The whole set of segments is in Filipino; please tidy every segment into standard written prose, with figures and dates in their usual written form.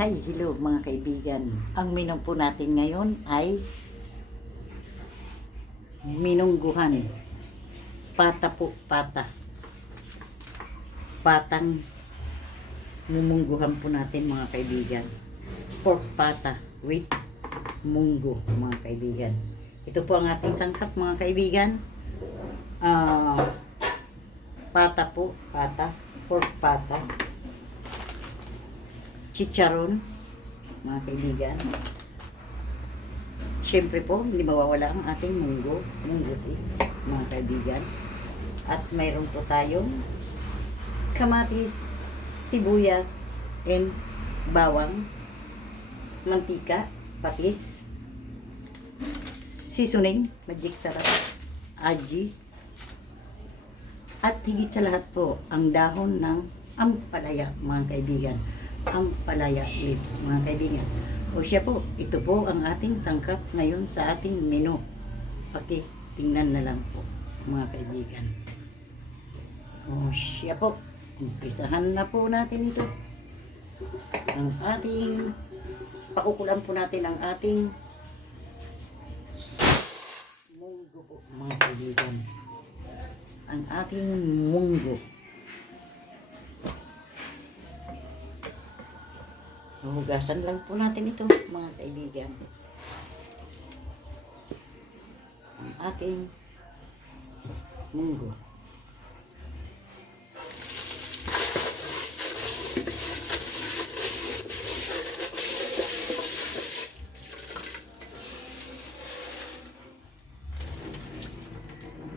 Hi, hello mga kaibigan. Ang menu po natin ngayon ay minungguhan. Pata po, pata. Patang mumungguhan po natin mga kaibigan. Pork pata with munggo mga kaibigan. Ito po ang ating sangkap mga kaibigan. Pata po, pata. Pork pata. Chicharon, mga kaibigan. Siyempre po, hindi mawawala ang ating munggo seeds, mga kaibigan. At mayroon po tayong kamatis, sibuyas, and bawang, mantika, patis, seasoning, magic sarap, aji, at higit sa lahat po, ang dahon ng ampalaya, mga kaibigan. Ampalaya leaves, mga kaibigan. O siya po, ito po ang ating sangkap ngayon sa ating menu. Tingnan na lang po, mga kaibigan. O siya po, umpisahan na po natin ito. Ang ating, pakukulan po natin ang ating munggo po, mga kaibigan. Ang ating munggo. Hugasan lang po natin ito, mga kaibigan. Ang ating munggo.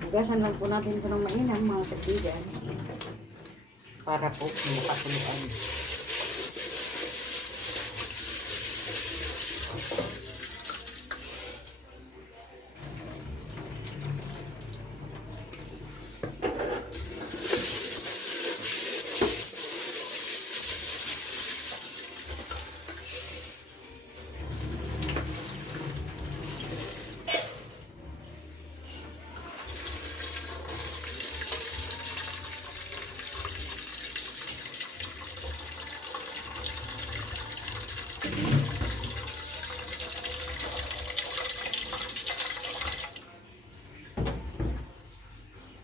Hugasan lang po natin ito ng mainam, mga kaibigan. Para po makatuluan.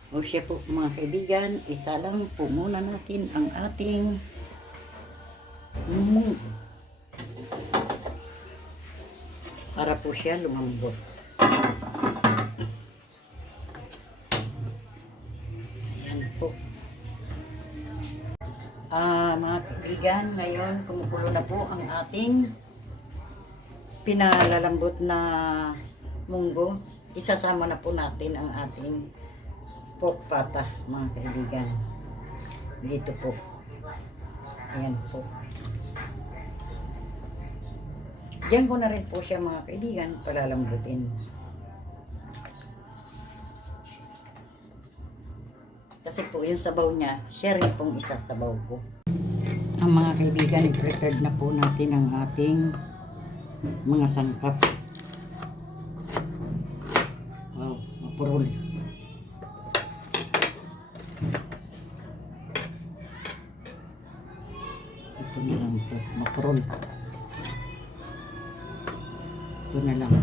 O siya po mga kaibigan, isa lang po muna natin ang ating munggo. Para po siya lumambot. Ayan po. Mga kaibigan, ngayon kumukulo na po ang ating pinalalambot na munggo. Isasama na po natin ang ating pork pata, mga kaibigan. Dito po. Ayan po. Diyan ko na rin po siya, mga kaibigan, palalambutin. Kasi po yung sabaw niya, siya rin pong isasabaw ko. Ang mga kaibigan, i-prepared na po natin ang ating mga sangkap. Wow, mapurol. Ito na lang ito, mapurol. Ito na lang.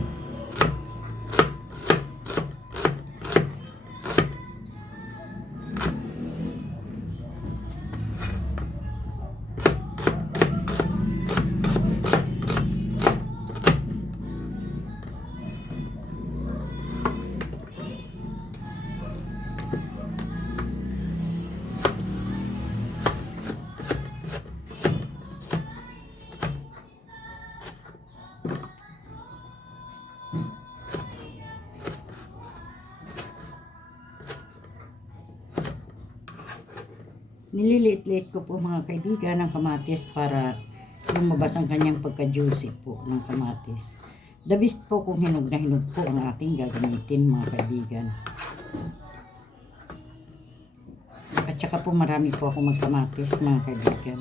Nililiit-liit ko po mga kaibigan ng kamatis para lumabas ang kanyang pagka-juicy po ng kamatis. The best po kung hinog na hinog po ang ating gagamitin, mga kaibigan. At saka po marami po ako magkamatis, mga kaibigan.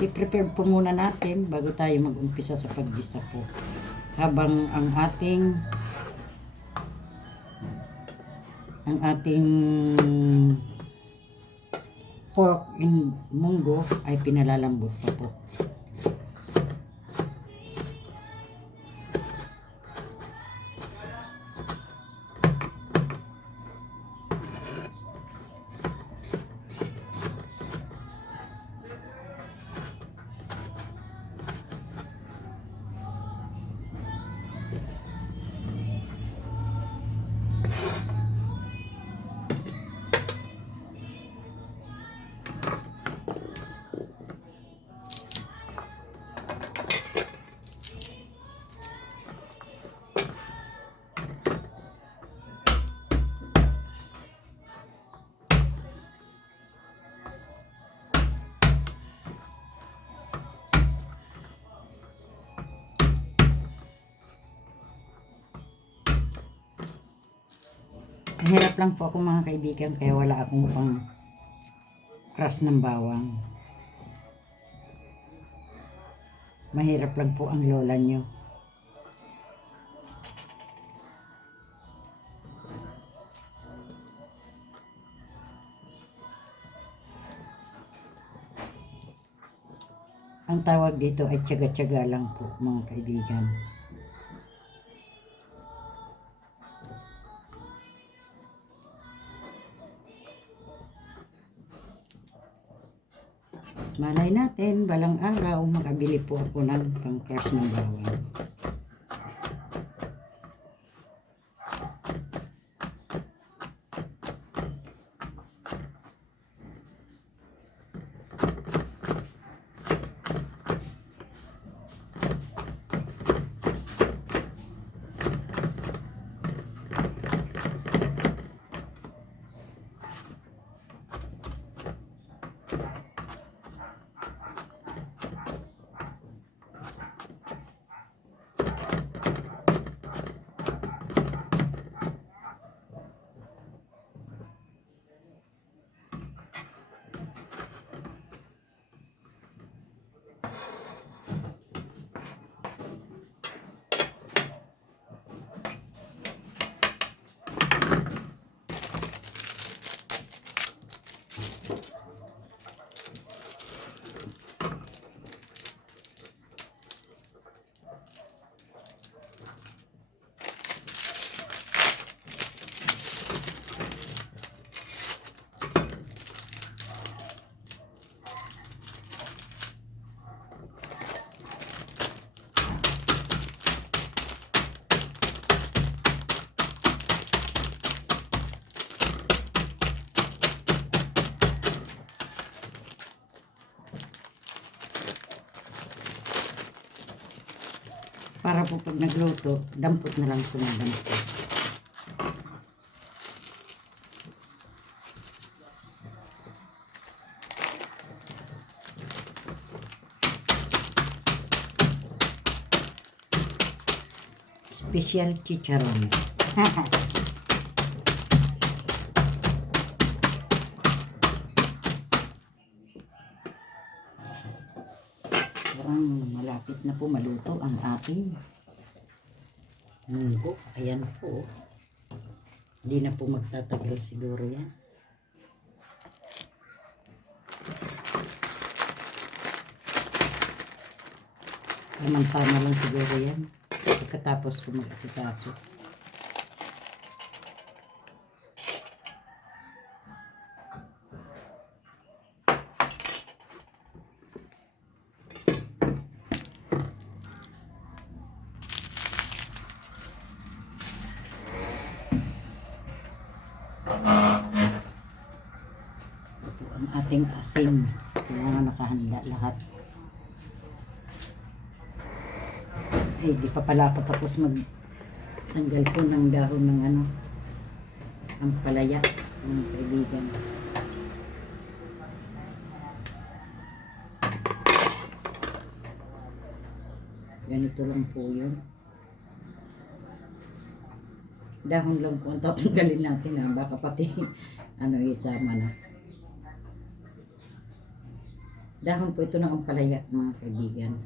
I-prepare po muna natin bago tayo mag-umpisa sa paggisa po. Habang ang ating pork in munggo ay pinalalambot pa po. Mahirap lang po ako mga kaibigan, kaya wala akong pang crush ng bawang. Mahirap lang po ang lola nyo. Ang tawag dito ay tiyaga-tiyaga lang po mga kaibigan. Malay natin, balang araw, makabili po ako ng pang-crush ng bawang. Para po pag nagluto, dampot na lang po ng dampot. Special chicharon. Parang malapit na po maluto ang ating munggo. Ayan po. Hindi na po magtatagal siguro yan. Tama lang siguro yan. Pagkatapos ko mag-asikaso. Ang ating asin, kailangan nakahanda lahat. Ay, di pa pala pa tapos tanggal po ng dahon ng ang palaya, mga kaibigan. Ganito lang po yun. Dahon lang po ang tatanggalin natin, baka pati isama na. Dahon po ito ng ampalaya mga kaibigan.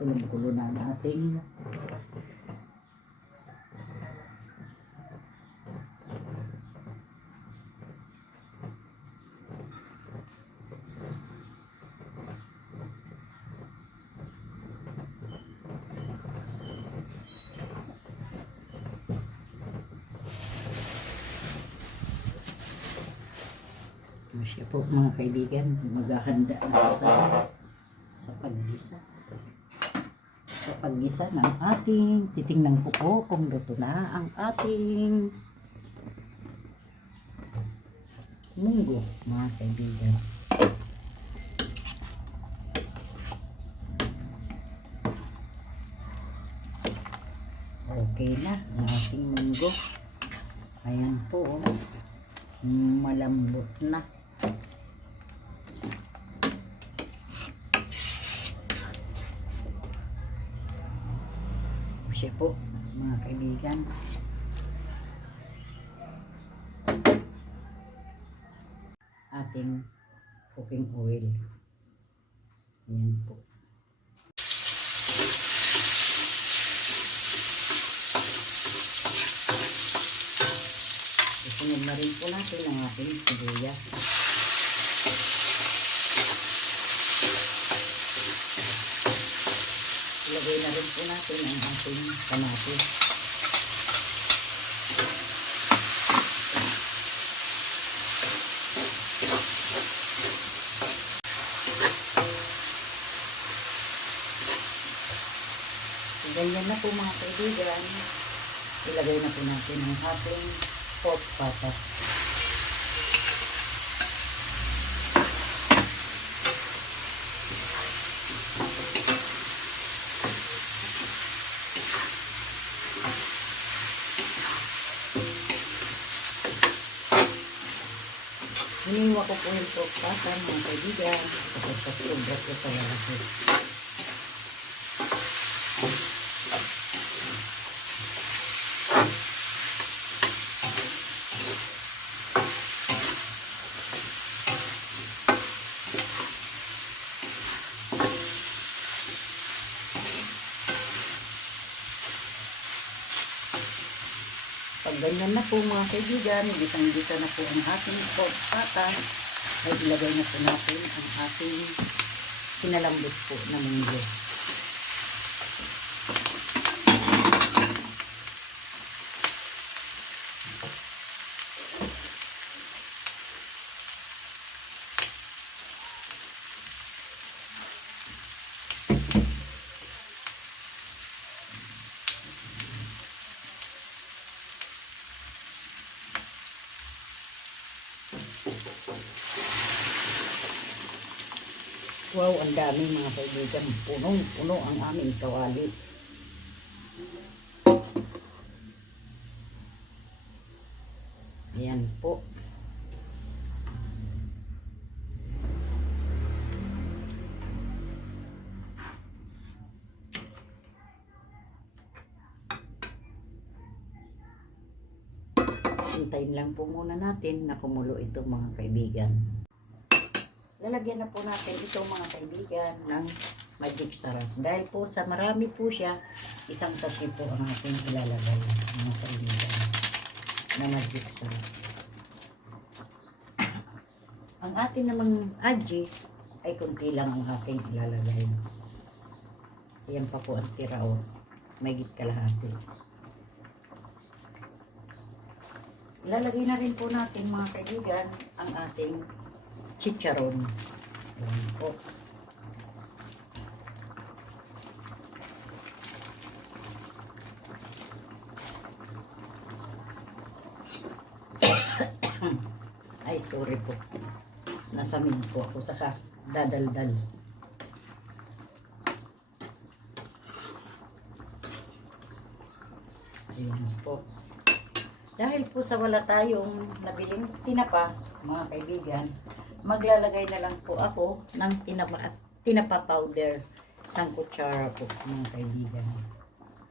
Kulong-kulo na ang ating siya po mga kaibigan, maghahanda na tayo sa paggisa. Sa paggisa ng ating, titingnan ko po kung luto na ang ating munggo mga kaibigan. Okay na ang ating munggo. Ayan po, malambot na. Siya po mga kaibigan. Ating cooking oil. Ayan po. Isunod na rin po natin ang ating sibuyas. Ilagay na rin po natin ang ating kamatis. Ganyan na po mga kaibigan. Ilagay na po natin ang ating pork patas. Hiniwa ko po yung pork patas mga kaibigan. Tapos sobra ko sa lalaki. Pag ganyan na po mga kaibigan, gisang-gisa na po ang ating pork patas, ay ilagay na po natin ang ating pinalambot po na munggo. Wow, ang dami mga kaibigan. Punong-puno ang aming kawali. Ayan po. Hintayin lang po muna natin na kumulo ito mga kaibigan. Lalagyan na po natin ito mga kaibigan ng magic sarap. Dahil po sa marami po siya, isang sachet po ang ating ilalagay mga kaibigan na magic sarap. Ang ating namang aji ay kunti lang ang ating ilalagay. Ayan pa po ang tira o may kalahati. Ilalagay na rin po natin mga kaibigan ang ating chicharon. Ayan po. Ay, sorry po. Nasamin po ako saka dadaldal. Ayan po. Dahil po sa wala tayong nabiling tinapa, mga kaibigan, maglalagay na lang po ako ng tinapa powder. Isang kutsara po, mga kaibigan.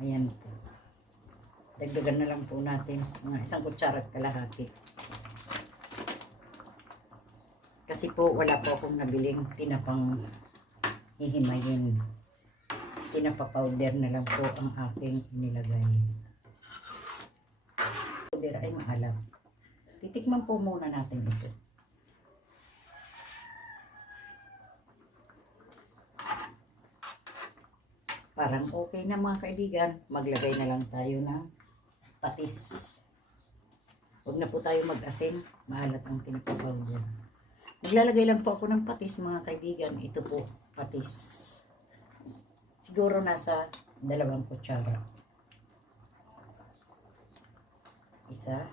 Ayan po. Dagdagan na lang po natin mga isang kutsara at kalahati. Kasi po wala po akong nabiling tinapang hihimayin. Tinapa powder na lang po ang aking nilagay. Powder ay maalam. Titikman po muna natin ito. Parang okay na mga kaibigan. Maglagay na lang tayo ng patis. Huwag na po tayo mag-asin. Maalat ang tinapa powder. Maglalagay lang po ako ng patis mga kaibigan. Ito po, patis. Siguro nasa 2 kutsara. Isa.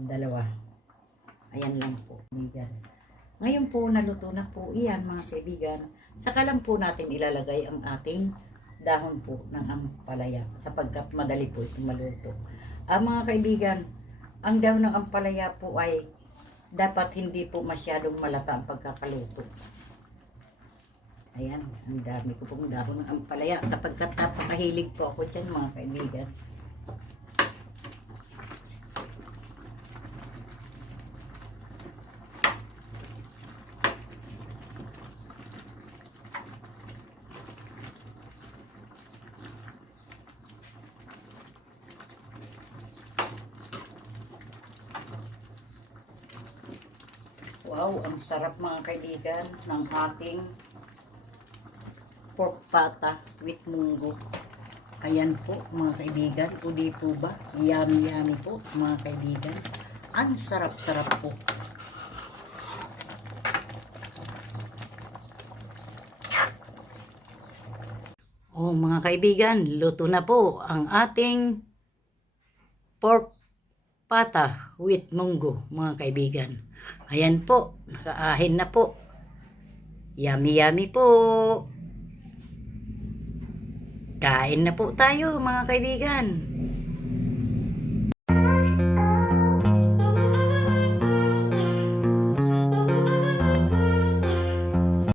2. Ayan lang po, kaibigan. Ngayon po, naluto na po iyan mga kaibigan. Saka lang po natin ilalagay ang ating dahon po ng ampalaya sapagkat madali po ito maluto. Mga kaibigan, ang dahon ng ampalaya po ay dapat hindi po masyadong malata ang pagkakaluto. Ayan, ang dami ko pong dahon ng ampalaya sapagkat napakahilig po ako dyan mga kaibigan. Wow, ang sarap mga kaibigan ng ating pork pata with munggo. Ayan po mga kaibigan, o di po ba? Yummy yummy po mga kaibigan. Ang sarap-sarap po. Oh mga kaibigan, luto na po ang ating pork pata with munggo mga kaibigan. Ayan po, nakaahin na po. Yummy yummy po. Kain na po tayo mga kaibigan.